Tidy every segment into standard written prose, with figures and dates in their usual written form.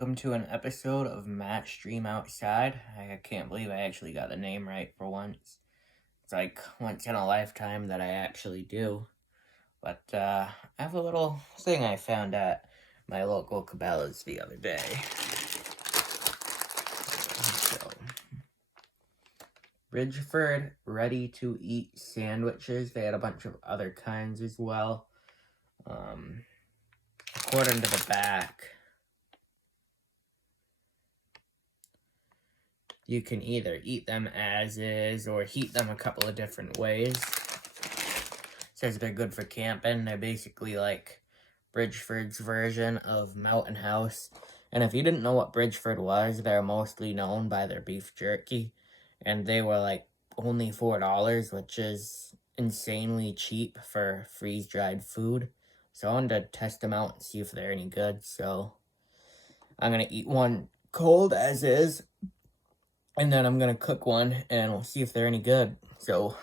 welcome to an episode of Matt Stream Outside. I can't believe I actually got the name right for once. It's like once in a lifetime that I actually do. But I have a little thing I found at my local Cabela's the other day. So, Bridgford ready-to-eat sandwiches. They had a bunch of other kinds as well. According to the back, you can either eat them as is or heat them a couple of different ways. It says they're good for camping. They're basically like Bridgeford's version of Mountain House. And if you didn't know what Bridgeford was, they're mostly known by their beef jerky. And they were like only $4, which is insanely cheap for freeze-dried food. So I wanted to test them out and see if they're any good. So I'm going to eat one cold as is. And then I'm going to cook one and we'll see if they're any good. So,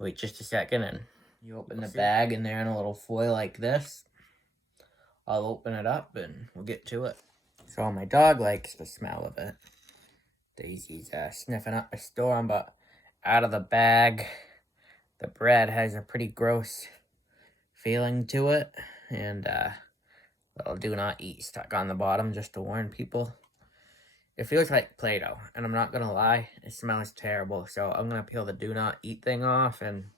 wait just a second and you open the bag and they're in a little foil like this. I'll open it up and we'll get to it. So, my dog likes the smell of it. Daisy's sniffing up a storm, but out of the bag, the bread has a pretty gross feeling to it. And, little do not eat stuck on the bottom just to warn people. It feels like Play-Doh, and I'm not gonna lie, it smells terrible. So I'm gonna peel the do not eat thing off and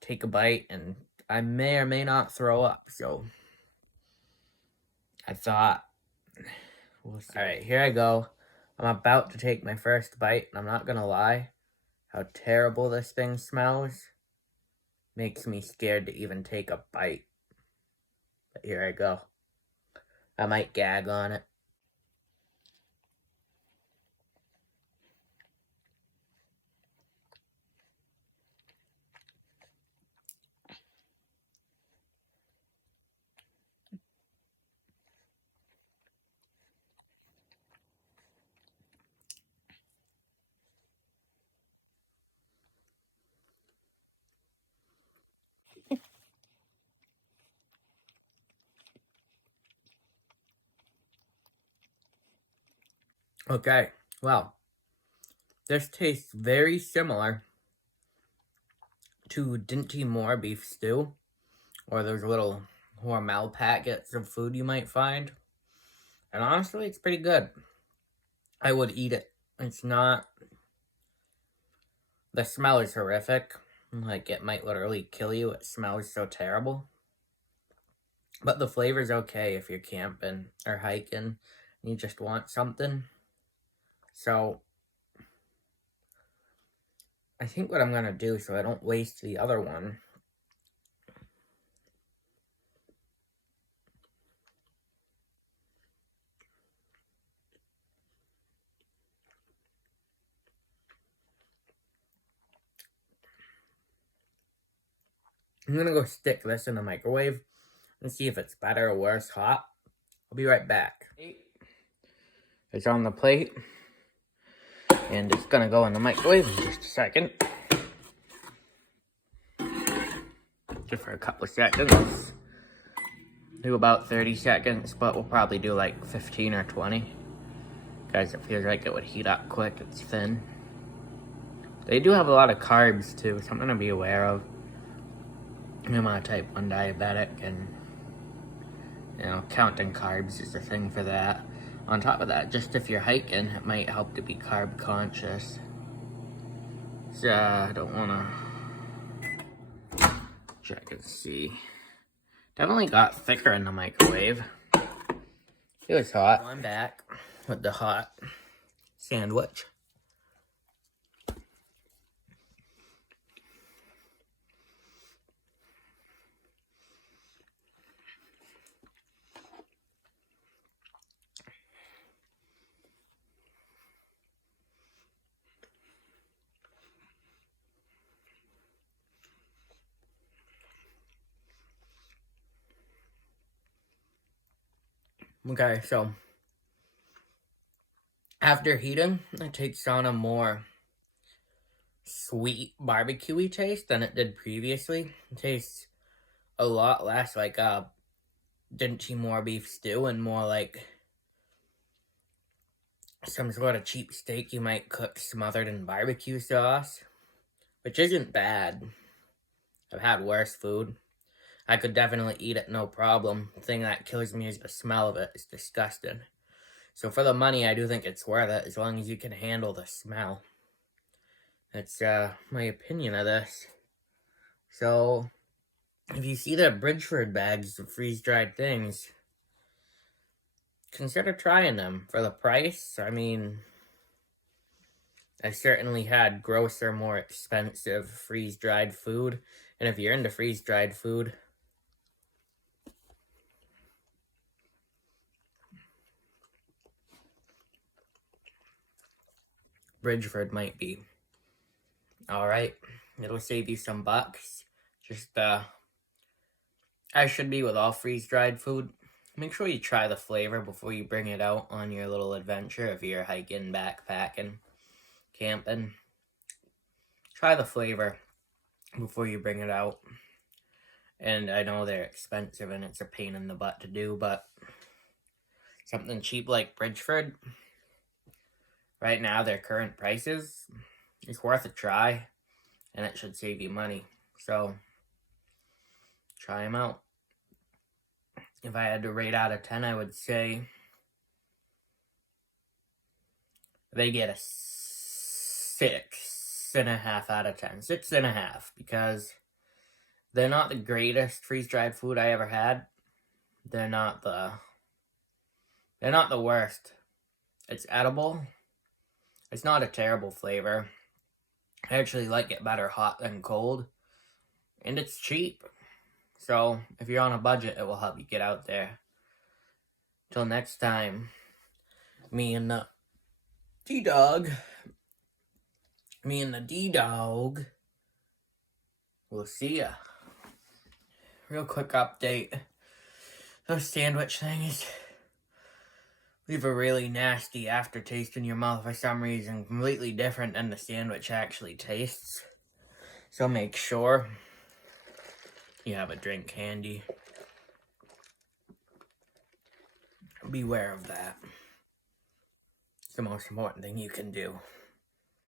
take a bite, and I may or may not throw up. So I thought, we'll see. All right, here I go. I'm about to take my first bite, and I'm not gonna lie, how terrible this thing smells makes me scared to even take a bite. But here I go. I might gag on it. Okay, well, this tastes very similar to Dinty Moore beef stew, or those little Hormel packets of food you might find. And honestly, it's pretty good. I would eat it. It's not... The smell is horrific. Like, it might literally kill you. It smells so terrible. But the flavor's okay if you're camping or hiking and you just want something. So, I think what I'm going to do so I don't waste the other one I'm going to go stick this in the microwave and see if it's better or worse hot. I'll be right back. It's on the plate. And it's going to go in the microwave in just a second. Just for a couple of seconds. Do about 30 seconds, but we'll probably do like 15 or 20. Guys, it feels like it would heat up quick. It's thin. They do have a lot of carbs too, something to be aware of. I'm a type 1 diabetic, and you know, counting carbs is the thing for that. On top of that, just if you're hiking, it might help to be carb conscious. So I don't wanna check and see. Definitely got thicker in the microwave. It was hot. I'm back with the hot sandwich. Okay, so after heating, it takes on a more sweet barbecue-y taste than it did previously. It tastes a lot less like a Dinty Moore beef stew and more like some sort of cheap steak you might cook smothered in barbecue sauce, which isn't bad. I've had worse food. I could definitely eat it, no problem. The thing that kills me is the smell of it. It's disgusting. So for the money, I do think it's worth it, as long as you can handle the smell. That's my opinion of this. So, if you see the Bridgford bags of freeze-dried things, consider trying them. For the price, I mean, I certainly had grosser, more expensive freeze-dried food. And if you're into freeze-dried food, Bridgford might be alright. It'll save you some bucks. Just, as should be with all freeze-dried food, make sure you try the flavor before you bring it out on your little adventure if you're hiking, backpacking, camping. Try the flavor before you bring it out. And I know they're expensive and it's a pain in the butt to do, but something cheap like Bridgford, right now their current prices, it's worth a try, and it should save you money. So, try them out. If I had to rate out of 10, I would say they get a 6.5 out of 10. 6.5, because they're not the greatest freeze-dried food I ever had. They're not the worst. It's edible. It's not a terrible flavor. I actually like it better hot than cold. And it's cheap. So, if you're on a budget, it will help you get out there. Till next time, me and the D-Dog will see ya. Real quick update. Those sandwich things leave a really nasty aftertaste in your mouth for some reason, completely different than the sandwich actually tastes. So make sure you have a drink handy. Beware of that. It's the most important thing you can do.